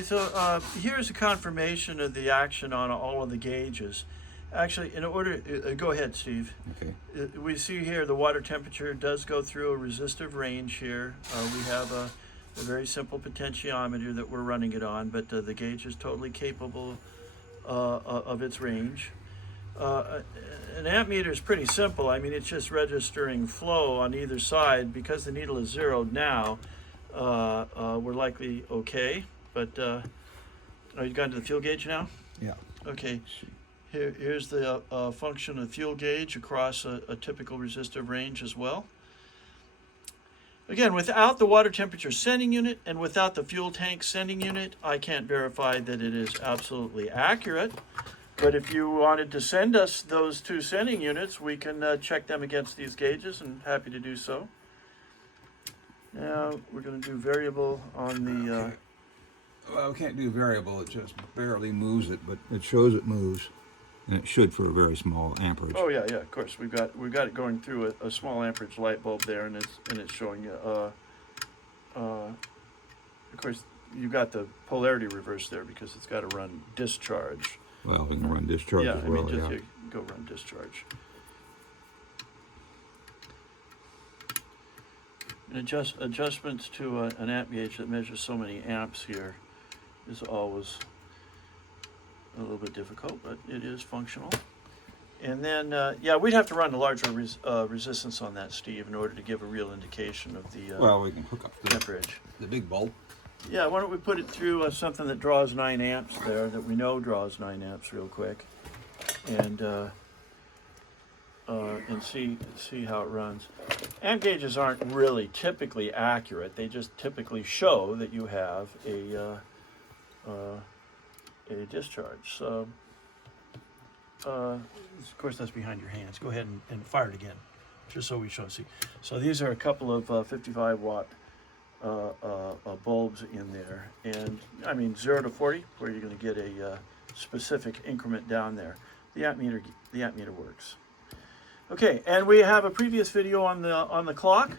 Okay, so here's a confirmation of the action on all of the gauges. Actually, in order, go ahead, Steve. Okay. We see here the water temperature does go through a resistive range here. We have a very simple potentiometer that we're running it on, but the gauge is totally capable of its range. An amp meter is pretty simple. I mean, it's just registering flow on either side. Because the needle is zeroed now, we're likely okay. But oh, you got into the fuel gauge now? Yeah. Okay. Here's the function of the fuel gauge across a typical resistive range as well. Again, without the water temperature sending unit and without the fuel tank sending unit, I can't verify that it is absolutely accurate. But if you wanted to send us those two sending units, we can check them against these gauges, and happy to do so. Now we're going to do variable on the... Okay. Well, we can't do variable. It just barely moves it, but it shows it moves. And it should for a very small amperage. Oh yeah, of course. We've got it going through a small amperage light bulb there, and it's showing you. Of course, you've got the polarity reverse there because it's got to run discharge. Well, we can run discharge as well. Just Yeah. go run discharge. And adjustments to an amp gauge that measures so many amps here is always a little bit difficult, but it is functional. And then, yeah, we'd have to run a larger resistance on that, Steve, in order to give a real indication of the Well, we can hook up amperage. the big bulb. Yeah, why don't we put it through something that draws 9 amps there, that we know draws 9 amps real quick, and see how it runs. Amp gauges aren't really typically accurate. They just typically show that you have a discharge. So, of course, that's behind your hands. Go ahead and fire it again, just so we see. So these are a couple of 55-watt bulbs in there, and I mean 0 to 40, where you're going to get a specific increment down there. The amp meter works. Okay, and we have a previous video on the clock.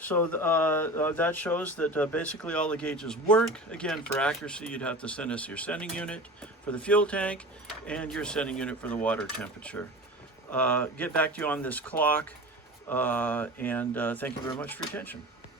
So that shows that basically all the gauges work. Again, for accuracy, you'd have to send us your sending unit for the fuel tank and your sending unit for the water temperature. Get back to you on this clock, and thank you very much for your attention.